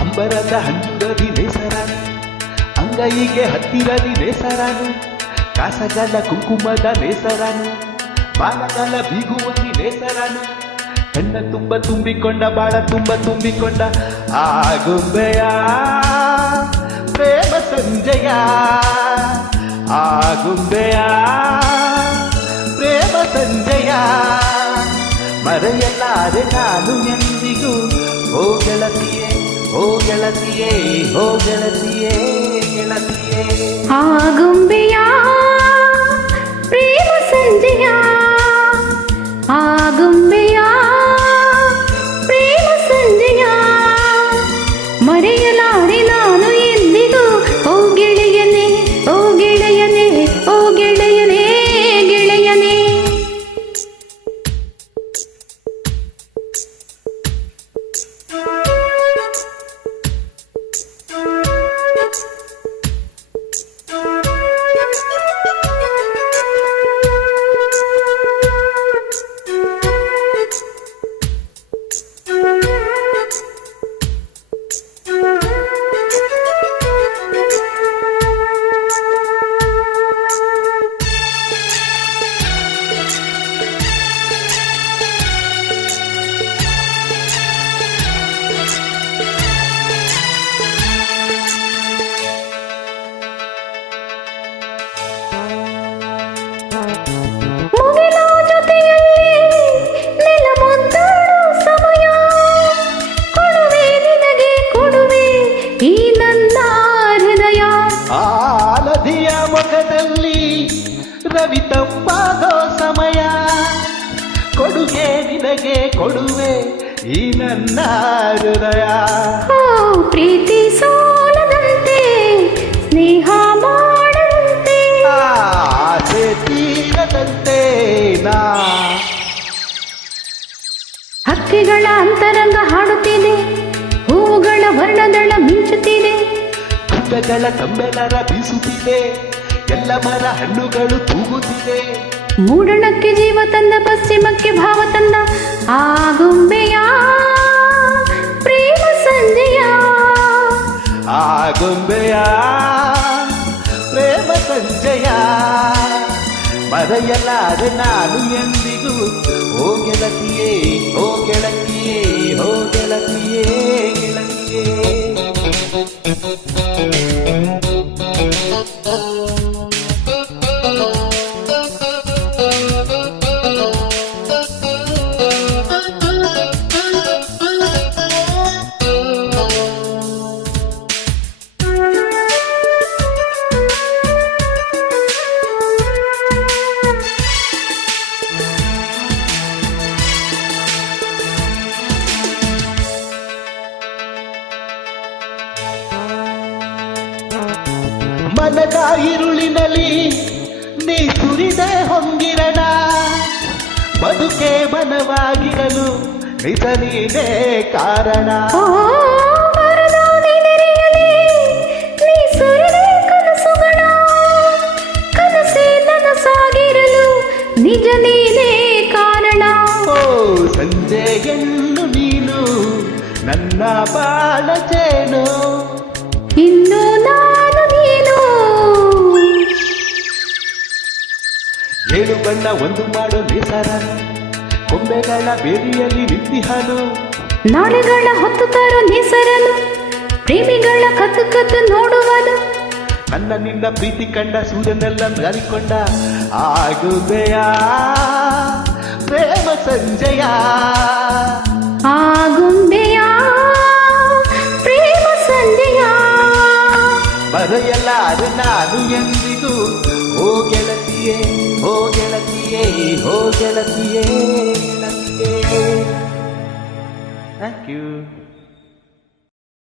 ಅಂಬರದ ಹಣ್ಣುರದಿ ನೇಸರಾನು, ಅಂಗೈಗೆ ಹತ್ತಿರದಿ ನೇಸರಾನು, ಕಾಸಗಲ ಕುಂಕುಮದ ನೇಸರಾನು, ಬಾಲಗಲ ಬೀಗುವಲ್ಲಿ ನೇಸರಾನು, ಕಣ್ಣ ತುಂಬ ತುಂಬಿಕೊಂಡ ಬಾಳ ತುಂಬ ತುಂಬಿಕೊಂಡ ಆಗುಂಬೆಯ ಪ್ರೇಮ ಸಂಜಯ, ಆಗುಂಬೆಯ ಪ್ರೇಮ ಸಂಜಯ, ಮರೆಯಲಾರೆ ನಾನು ಎಂದಿಗೂ ಓ ಗೆಳತಿಯೇ, ಓ ಗೆಳತಿಯೇ, ಓ ಗೆಳತಿಯೇ, ಗೆಳತಿಯೇ. ಆಗುಂಬೆಯ ಪ್ರೇಮ ಸಂಜಯ, ಆಗುಂಬೆಯ ಪ್ರೇಮ ಸಂಜಯ, ಮರೆಯಲಾರೆ ನಾನು ಎಂದಿಗೂ ಓ ಗೆಳೆಯನೇ, ಓ ಗೆಳೆಯನೇ, ಓ ಗೆಳೆಯನೇ, ಗೆಳೆಯನೇ. ಆಲದಿಯ ಮುಖದಲ್ಲಿ ರವಿ ತಂಪಾಗೋ ಸಮಯ, ಕೊಡುಗೆ ನಿನಗೆ ಕೊಡುವೆ ಈ ನನ್ನ ಹೃದಯ. ಪ್ರೀತಿ ಸೋಲದಂತೆ ಸ್ನೇಹ ಮಾಡದಂತೆ, ಆಸೆ ತೀರದಂತೆ ನಾ. ಹಕ್ಕಿಗಳ ಅಂತರಂಗ ಹಾಡುತ್ತಿದೆ, ಹೂವುಗಳ ವರ್ಣದಳ ಮಿಂಚುತ್ತಿದೆ, ಗುಡ್ಡಗಳ ತಂಬೆಲರ ಬೀಸುತ್ತಿದೆ, ಎಲ್ಲ ಮರ ಹಣ್ಣುಗಳು ತೂಗುತ್ತಿದೆ. ಮೂಡಣಕ್ಕೆ ಜೀವ ತಂದ, ಪಶ್ಚಿಮಕ್ಕೆ ಭಾವ ತಂದ ಆಗುಂಬೆಯ ಪ್ರೇಮ ಸಂಜಯ, ಆಗುಂಬೆಯ ಪ್ರೇಮ ಸಂಜಯ, ಮರೆಯಲಾರೆ ನಾನು ಎಂದಿಗೂ ಓ ಗೆಳತಿಯೇ, ಓ ಗೆಳತಿಯೇ, ಓ ಗೆಳತಿಯೇ, ಗೆಳತಿಯೇ. ಮನದ ಇರುಳಿನಲ್ಲಿ ನೀ ಸುರಿದೆ ಹೊಂಗಿರಣ, ಬದುಕೆ ಮನವಾಗಿರಲು ನಿಜ ನೀನೇ ಕಾರಣ. ನೀ ಸುರಿದೆ ಕನಸುಗಳ, ಕನಸೇ ನನಸಾಗಿರಲು ನಿಜ ನೀನೇ ಕಾರಣ. ಓ ಸಂಜೆಯನ್ನು ನೀನು ನನ್ನ ಬಾಳ ಚೇನು, ಇನ್ನು ನಾನು ನೀನು ಏಳು ಬಣ್ಣ ಒಂದು ಮಾಡೋ ನೇಸರನು, ಕೊಂಬೆಗಳ ಬೇರಿಯಲ್ಲಿ ನಿಂತಿಹನು, ನಾಳೆಗಳ ಹೊತ್ತು ತರೋ ನೇಸರನು, ಪ್ರೇಮಿಗಳ ಕತ್ತು ಕತ್ತು ನೋಡುವನು, ನನ್ನ ನಿನ್ನ ಪ್ರೀತಿ ಕಂಡ ಸೂರ್ಯನೆಲ್ಲ ಮೆರಿಕೊಂಡ ಆಗುಂಬೆಯ ಪ್ರೇಮ ಸಂಜಯ, ಆಗುಂಬೆಯ ಪ್ರೇಮ ಸಂಜಯ, ಮರೆಯಲಾರೆ ನಾನು ಎಂದಿಗೂ ಓ ಗೆಳತಿಯೇ, ಓ ಗೆಳತಿಯೇ, ಓ ಗೆಳತಿಯೇ, ಗೆಳತಿಯೇ. Thank you.